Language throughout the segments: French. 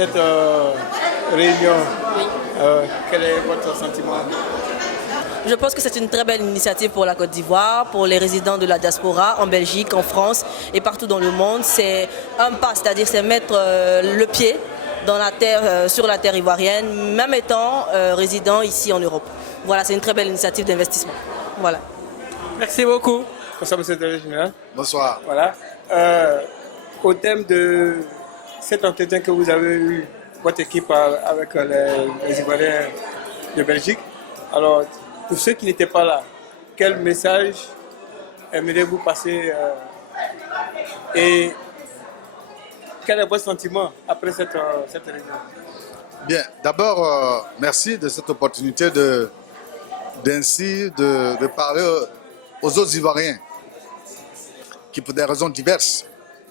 cette réunion. Quel est votre sentiment? Je pense que c'est une très belle initiative pour la Côte d'Ivoire, pour les résidents de la diaspora en Belgique, en France et partout dans le monde. C'est un pas, c'est-à-dire c'est mettre le pied dans la terre, sur la terre ivoirienne, même étant résident ici en Europe. Voilà, c'est une très belle initiative d'investissement. Voilà. Merci beaucoup. Bonsoir, monsieur le directeur général. Bonsoir. Voilà. Au thème de cet entretien que vous avez eu, votre équipe avec les Ivoiriens de Belgique, alors, pour ceux qui n'étaient pas là, quel message aimeriez-vous passer et quel est votre sentiment après cette réunion? Bien, d'abord, merci de cette opportunité de parler aux autres Ivoiriens qui, pour des raisons diverses,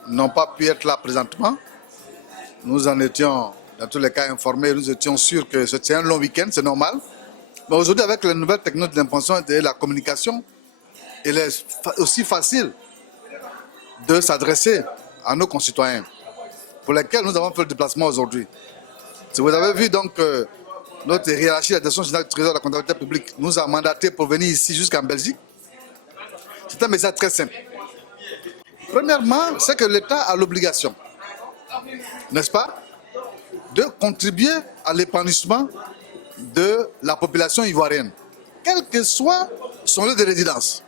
n'ont pas pu être là présentement. Nous en étions, dans tous les cas, informés, nous étions sûrs que c'était un long week-end, c'est normal. Mais aujourd'hui, avec les nouvelles technologies de l'information et de la communication, il est aussi facile de s'adresser à nos concitoyens, pour lesquels nous avons fait le déplacement aujourd'hui. Si vous avez vu donc notre hiérarchie, la direction générale du Trésor de la comptabilité publique nous a mandaté pour venir ici jusqu'en Belgique, c'est un message très simple. Premièrement, c'est que l'État a l'obligation, n'est-ce pas, de contribuer à l'épanouissement de la population ivoirienne, quel que soit son lieu de résidence.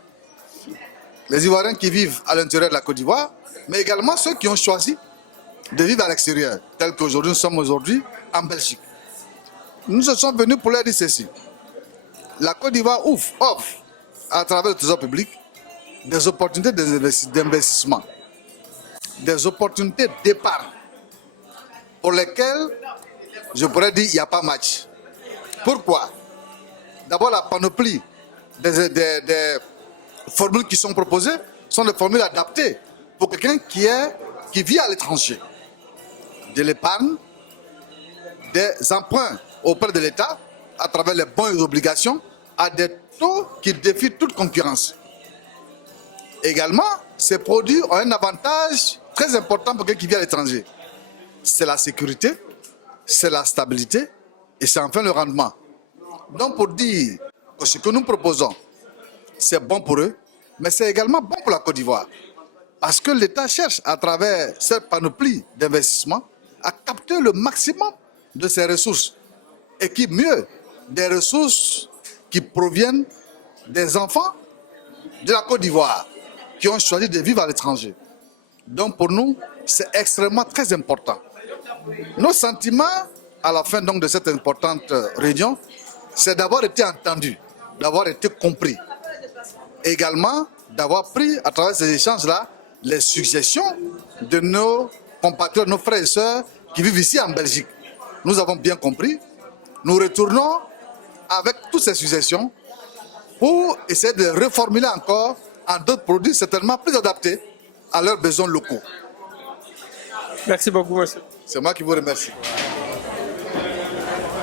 Les Ivoiriens qui vivent à l'intérieur de la Côte d'Ivoire, mais également ceux qui ont choisi de vivre à l'extérieur, tel qu'aujourd'hui nous sommes aujourd'hui en Belgique. Nous sommes venus pour leur dire ceci. La Côte d'Ivoire offre, à travers le Trésor public, des opportunités d'investissement, des opportunités d'épargne, pour lesquelles, je pourrais dire, il n'y a pas match. Pourquoi? D'abord, la panoplie des formules qui sont proposées sont des formules adaptées pour quelqu'un qui vit à l'étranger. De l'épargne, des emprunts auprès de l'État à travers les bons et les obligations à des taux qui défient toute concurrence. Également, ces produits ont un avantage très important pour quelqu'un qui vit à l'étranger. C'est la sécurité, c'est la stabilité et c'est enfin le rendement. Donc pour dire que ce que nous proposons, c'est bon pour eux, mais c'est également bon pour la Côte d'Ivoire. Parce que l'État cherche à travers cette panoplie d'investissement à capter le maximum de ses ressources. Et qui mieux, des ressources qui proviennent des enfants de la Côte d'Ivoire qui ont choisi de vivre à l'étranger. Donc pour nous, c'est extrêmement très important. Nos sentiments à la fin donc de cette importante réunion, c'est d'avoir été entendu, d'avoir été compris. Également, d'avoir pris à travers ces échanges-là les suggestions de nos compatriotes, nos frères et sœurs qui vivent ici en Belgique. Nous avons bien compris. Nous retournons avec toutes ces suggestions pour essayer de reformuler encore en d'autres produits certainement plus adaptés à leurs besoins locaux. Merci beaucoup, monsieur. C'est moi qui vous remercie.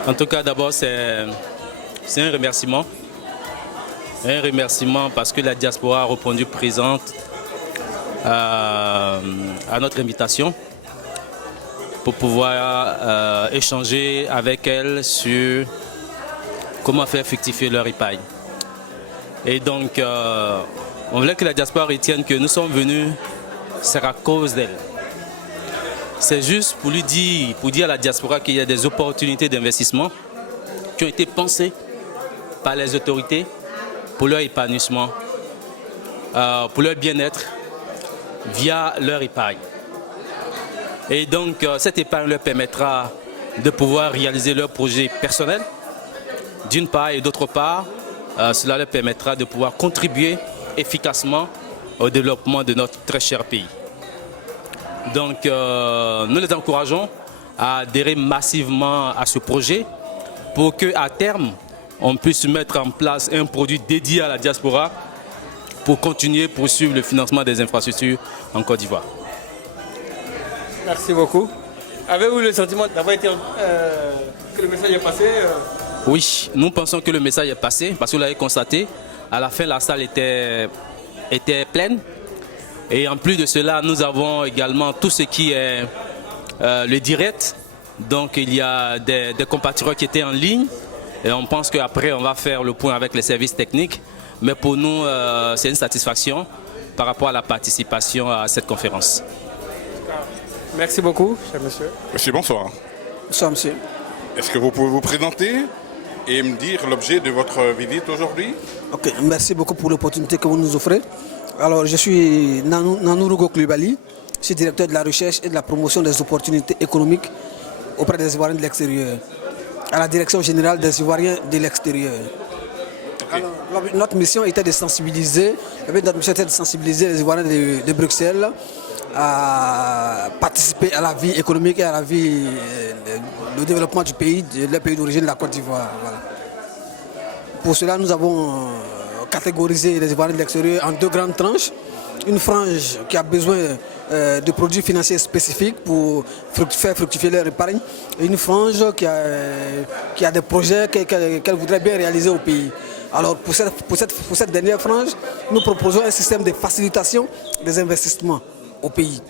En tout cas, d'abord, c'est un remerciement. Un remerciement parce que la diaspora a répondu présente à notre invitation pour pouvoir échanger avec elle sur comment faire fructifier leur épargne. Et donc, on voulait que la diaspora retienne que nous sommes venus, c'est à cause d'elle. C'est juste pour lui dire, à la diaspora qu'il y a des opportunités d'investissement qui ont été pensées par les autorités pour leur épanouissement, pour leur bien-être via leur épargne. Et donc, cette épargne leur permettra de pouvoir réaliser leurs projets personnels, d'une part, et d'autre part, cela leur permettra de pouvoir contribuer efficacement au développement de notre très cher pays. Donc, nous les encourageons à adhérer massivement à ce projet pour qu'à terme, on puisse mettre en place un produit dédié à la diaspora pour continuer à poursuivre le financement des infrastructures en Côte d'Ivoire. Merci beaucoup. Avez-vous le sentiment d'avoir été que le message est passé Oui, nous pensons que le message est passé parce que vous l'avez constaté. À la fin, la salle était pleine. Et en plus de cela, nous avons également tout ce qui est le direct Donc il y a des compatriotes qui étaient en ligne et on pense qu'après on va faire le point avec les services techniques. Mais pour nous, c'est une satisfaction par rapport à la participation à cette conférence. Merci beaucoup, cher monsieur. Monsieur, bonsoir. Bonsoir, monsieur. Est-ce que vous pouvez vous présenter et me dire l'objet de votre visite aujourd'hui? Ok, merci beaucoup pour l'opportunité que vous nous offrez. Alors, je suis Nanurugo Klubali, je suis directeur de la recherche et de la promotion des opportunités économiques auprès des Ivoiriens de l'extérieur, à la direction générale des Ivoiriens de l'extérieur. Alors, notre mission était de sensibiliser, les Ivoiriens de Bruxelles à participer à la vie économique et à la vie, le développement du pays, de leur pays d'origine, la Côte d'Ivoire. Voilà. Pour cela, nous avons catégorisé les Ivoiriens de l'extérieur en deux grandes tranches. Une frange qui a besoin de produits financiers spécifiques pour faire fructifier leur épargne, et une frange qui a des projets qu'elle voudrait bien réaliser au pays. Alors pour cette dernière frange, nous proposons un système de facilitation des investissements au pays.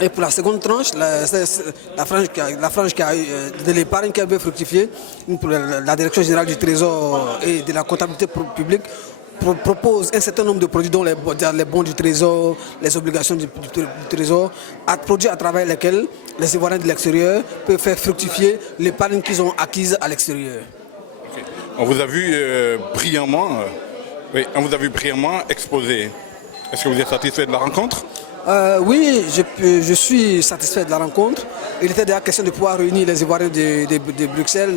Et pour la seconde tranche, la frange qui a de l'épargne qui veut fructifier, pour la direction générale du Trésor et de la comptabilité publique propose un certain nombre de produits dont les bons du Trésor, les obligations du Trésor, produits à travers lesquels les Ivoiriens de l'extérieur peuvent faire fructifier l'épargne qu'ils ont acquise à l'extérieur. Okay. On vous a vu brillamment exposer. Est-ce que vous êtes satisfait de la rencontre? Oui, je suis satisfait de la rencontre. Il était déjà question de pouvoir réunir les Ivoiriens de Bruxelles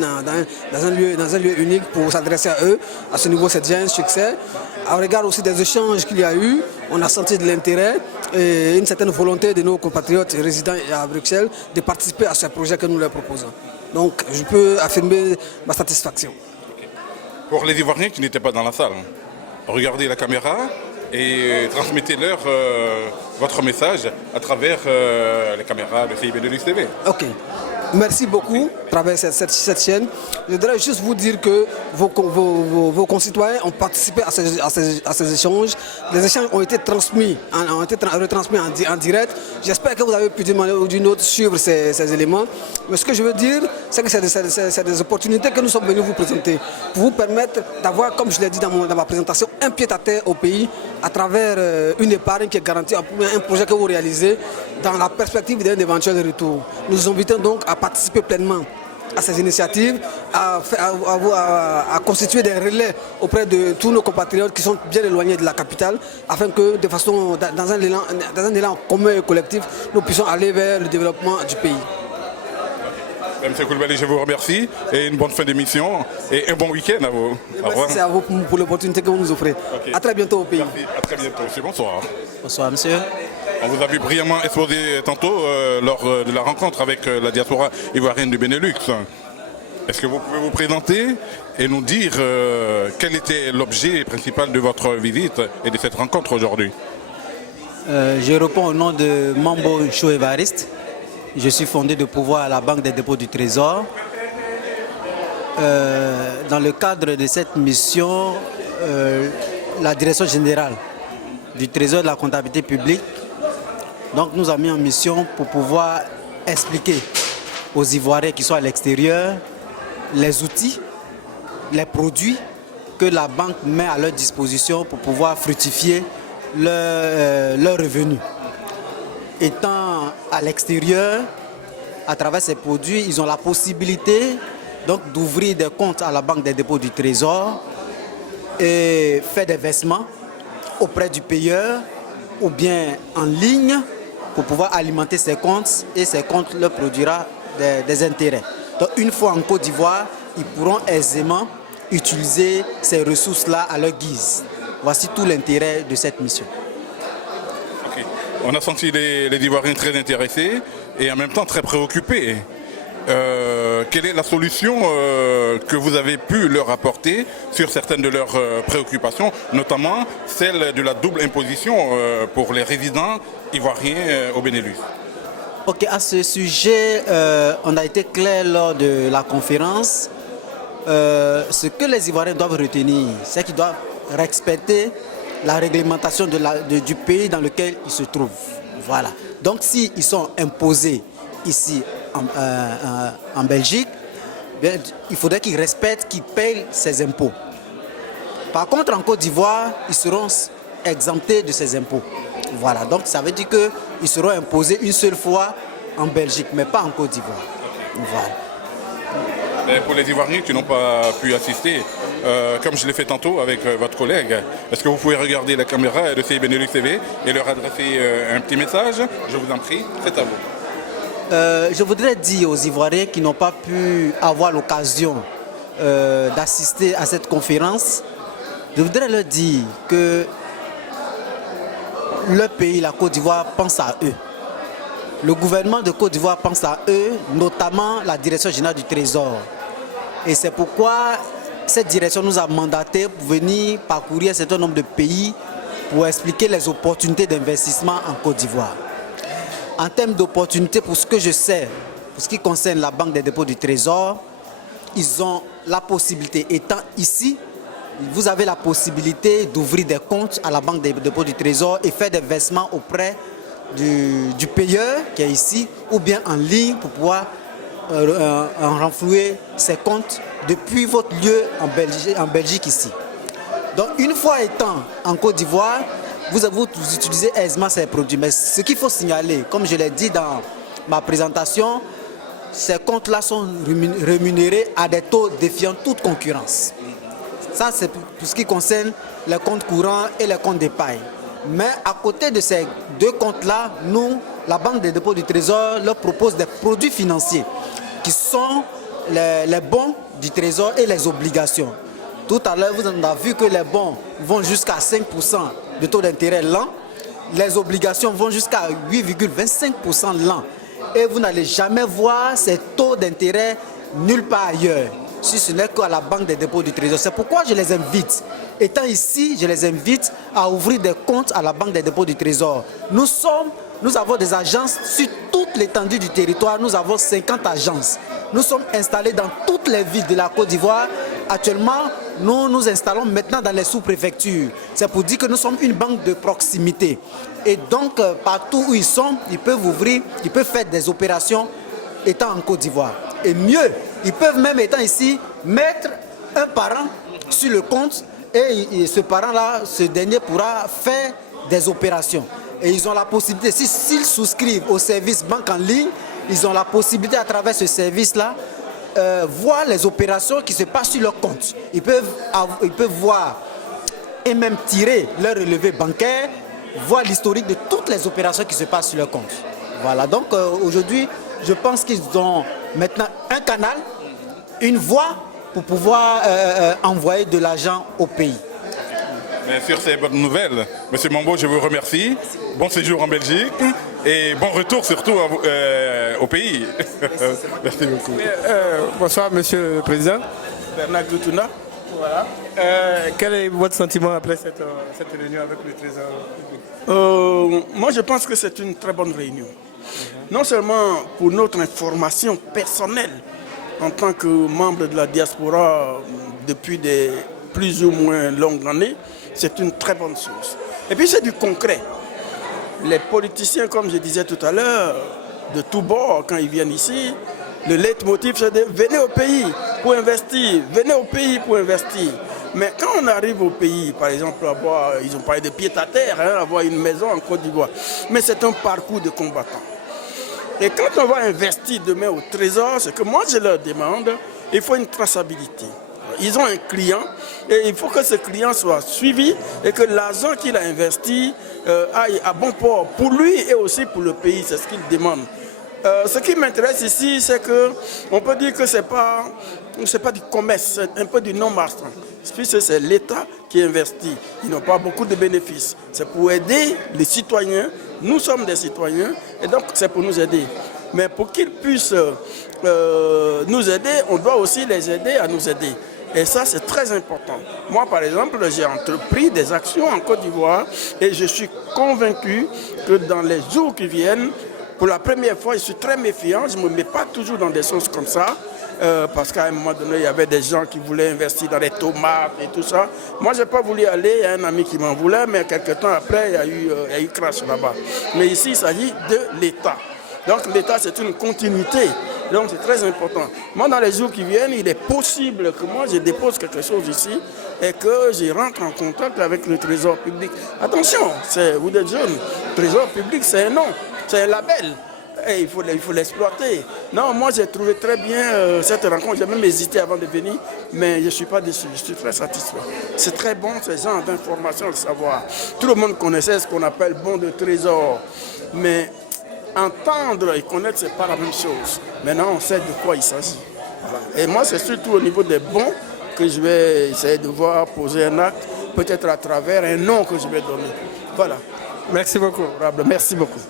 dans un lieu unique pour s'adresser à eux. À ce niveau, c'est déjà un succès. Au regard aussi des échanges qu'il y a eu, on a senti de l'intérêt et une certaine volonté de nos compatriotes résidents à Bruxelles de participer à ce projet que nous leur proposons. Donc, je peux affirmer ma satisfaction. Pour les Ivoiriens qui n'étaient pas dans la salle, regardez la caméra et transmettez-leur votre message à travers les caméras de CIB de TV. Ok. Merci beaucoup à travers cette chaîne. Je voudrais juste vous dire que vos concitoyens ont participé à ces échanges. Les échanges ont été retransmis en direct. J'espère que vous avez pu d'une manière ou d'une autre suivre ces éléments. Mais ce que je veux dire, c'est que c'est des opportunités que nous sommes venus vous présenter pour vous permettre d'avoir, comme je l'ai dit dans ma présentation, un pied-à-terre au pays à travers une épargne qui est garantie, un projet que vous réalisez dans la perspective d'un éventuel retour. Nous vous invitons donc à participer pleinement à ces initiatives, à constituer des relais auprès de tous nos compatriotes qui sont bien éloignés de la capitale, afin que dans un élan commun et collectif, nous puissions aller vers le développement du pays. M. Koulibaly, je vous remercie et une bonne fin d'émission et un bon week-end à vous. Merci à vous pour l'opportunité que vous nous offrez. Okay. À très bientôt au pays. Merci, à très bientôt. Bonsoir. Bonsoir, monsieur. On vous a vu brillamment exposer tantôt lors de la rencontre avec la diaspora ivoirienne du Benelux. Est-ce que vous pouvez vous présenter et nous dire quel était l'objet principal de votre visite et de cette rencontre aujourd'hui? Je réponds au nom de Mambo Chou Évariste. Je suis fondé de pouvoir à la Banque des dépôts du Trésor. Dans le cadre de cette mission, la direction générale du Trésor de la comptabilité publique nous a mis en mission pour pouvoir expliquer aux Ivoiriens qui sont à l'extérieur les outils, les produits que la banque met à leur disposition pour pouvoir fructifier leurs revenus. Étant à l'extérieur, à travers ces produits, ils ont la possibilité d'ouvrir des comptes à la Banque des dépôts du Trésor et faire des versements auprès du payeur ou bien en ligne pour pouvoir alimenter ces comptes et ces comptes leur produira des intérêts. Donc une fois en Côte d'Ivoire, ils pourront aisément utiliser ces ressources-là à leur guise. Voici tout l'intérêt de cette mission. On a senti les Ivoiriens très intéressés et en même temps très préoccupés. Quelle est la solution que vous avez pu leur apporter sur certaines de leurs préoccupations, notamment celle de la double imposition pour les résidents ivoiriens au Benelux? Ok, à ce sujet, on a été clair lors de la conférence. Ce que les Ivoiriens doivent retenir, c'est qu'ils doivent respecter la réglementation du pays dans lequel ils se trouvent. Voilà. Donc s'ils sont imposés ici en Belgique, bien, il faudrait qu'ils respectent, qu'ils payent ses impôts. Par contre, en Côte d'Ivoire, ils seront exemptés de ces impôts. Voilà, donc ça veut dire qu'ils seront imposés une seule fois en Belgique, mais pas en Côte d'Ivoire. Voilà. Et pour les Ivoiriens qui n'ont pas pu assister, comme je l'ai fait tantôt avec votre collègue, est-ce que vous pouvez regarder la caméra de CI Benelux TV et leur adresser un petit message? Je vous en prie, c'est à vous. Je voudrais dire aux Ivoiriens qui n'ont pas pu avoir l'occasion d'assister à cette conférence, je voudrais leur dire que le pays, la Côte d'Ivoire, pense à eux. Le gouvernement de Côte d'Ivoire pense à eux, notamment la direction générale du Trésor. Et c'est pourquoi cette direction nous a mandatés pour venir parcourir un certain nombre de pays pour expliquer les opportunités d'investissement en Côte d'Ivoire. En termes d'opportunités, pour ce que je sais, pour ce qui concerne la Banque des dépôts du Trésor, ils ont la possibilité, étant ici, vous avez la possibilité d'ouvrir des comptes à la Banque des dépôts du Trésor et faire des versements auprès du payeur qui est ici, ou bien en ligne pour pouvoir renflouer ses comptes depuis votre lieu en Belgique ici. Donc une fois étant en Côte d'Ivoire, vous utilisez aisément ces produits. Mais ce qu'il faut signaler, comme je l'ai dit dans ma présentation, ces comptes-là sont rémunérés à des taux défiant toute concurrence. Ça, c'est pour ce qui concerne les comptes courants et les comptes d'épargne. Mais à côté de ces deux comptes-là, nous, la Banque des dépôts du Trésor, leur propose des produits financiers qui sont les bons du Trésor et les obligations. Tout à l'heure, vous en avez vu que les bons vont jusqu'à 5% de taux d'intérêt l'an. Les obligations vont jusqu'à 8,25% l'an. Et vous n'allez jamais voir ces taux d'intérêt nulle part ailleurs, si ce n'est qu'à la Banque des dépôts du Trésor. C'est pourquoi je les invite. Étant ici, je les invite à ouvrir des comptes à la Banque des dépôts du Trésor. Nous avons des agences sur toute l'étendue du territoire. Nous avons 50 agences. Nous sommes installés dans toutes les villes de la Côte d'Ivoire. Actuellement, nous nous installons maintenant dans les sous-préfectures. C'est pour dire que nous sommes une banque de proximité. Et donc, partout où ils sont, ils peuvent ouvrir, ils peuvent faire des opérations étant en Côte d'Ivoire. Et mieux, ils peuvent même, étant ici, mettre un parent sur le compte et ce parent-là, ce dernier pourra faire des opérations. Et ils ont la possibilité, s'ils souscrivent au service banque en ligne, ils ont la possibilité à travers ce service-là, voir les opérations qui se passent sur leur compte. Ils peuvent voir et même tirer leur relevé bancaire, voir l'historique de toutes les opérations qui se passent sur leur compte. Voilà, donc aujourd'hui, je pense qu'ils ont maintenant un canal, une voie pour pouvoir envoyer de l'argent au pays. Bien sûr, c'est bonne nouvelle. Monsieur Mambo, je vous remercie. Bon séjour en Belgique et bon retour surtout au pays. Merci beaucoup. Bonsoir, Monsieur le Président. Bernard Goutouna. Voilà. Quel est votre sentiment après cette réunion avec le Trésor? Moi, je pense que c'est une très bonne réunion. Non seulement pour notre information personnelle en tant que membre de la diaspora depuis des plus ou moins longues années, c'est une très bonne chose. Et puis c'est du concret. Les politiciens, comme je disais tout à l'heure, de tous bords, quand ils viennent ici, le leitmotiv c'est de venez au pays pour investir, venez au pays pour investir. Mais quand on arrive au pays, par exemple, ils ont parlé de pied-à-terre, avoir une maison en Côte d'Ivoire, mais c'est un parcours de combattant. Et quand on va investir demain au Trésor, ce que moi je leur demande, il faut une traçabilité. Ils ont un client et il faut que ce client soit suivi et que l'argent qu'il a investi aille à bon port pour lui et aussi pour le pays. C'est ce qu'il demande. Ce qui m'intéresse ici, c'est qu'on peut dire que ce n'est pas du commerce, c'est un peu du non-marchand. Puisque c'est l'État qui investit. Ils n'ont pas beaucoup de bénéfices. C'est pour aider les citoyens. Nous sommes des citoyens et donc c'est pour nous aider. Mais pour qu'ils puissent nous aider, on doit aussi les aider à nous aider. Et ça, c'est très important. Moi, par exemple, j'ai entrepris des actions en Côte d'Ivoire et je suis convaincu que dans les jours qui viennent, pour la première fois, je suis très méfiant. Je ne me mets pas toujours dans des choses comme ça. Parce qu'à un moment donné, il y avait des gens qui voulaient investir dans les tomates et tout ça. Moi, je n'ai pas voulu aller. Il y a un ami qui m'en voulait, mais quelques temps après, il y a eu crash là-bas. Mais ici, il s'agit de l'État. Donc l'État, c'est une continuité. Donc c'est très important. Moi, dans les jours qui viennent, il est possible que moi, je dépose quelque chose ici et que je rentre en contact avec le Trésor public. Attention, vous êtes jeunes, Trésor public, c'est un nom, c'est un label. Et il faut l'exploiter. Non, moi j'ai trouvé très bien cette rencontre. J'ai même hésité avant de venir, mais je ne suis pas déçu. Je suis très satisfait. C'est très bon, ce genre d'informations, le savoir. Tout le monde connaissait ce qu'on appelle bon de trésor. Mais entendre et connaître, ce n'est pas la même chose. Maintenant, on sait de quoi il s'agit. Voilà. Et moi, c'est surtout au niveau des bons que je vais essayer de voir poser un acte, peut-être à travers un nom que je vais donner. Voilà. Merci beaucoup. Merci beaucoup.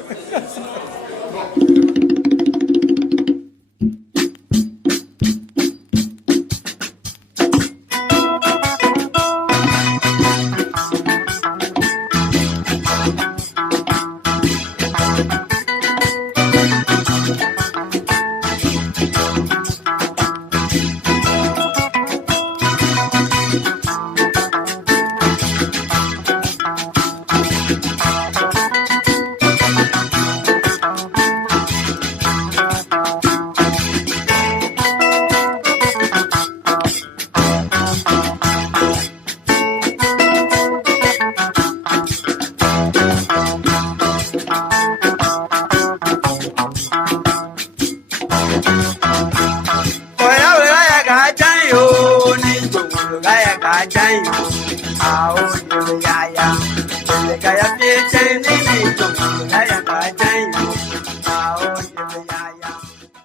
Gaya,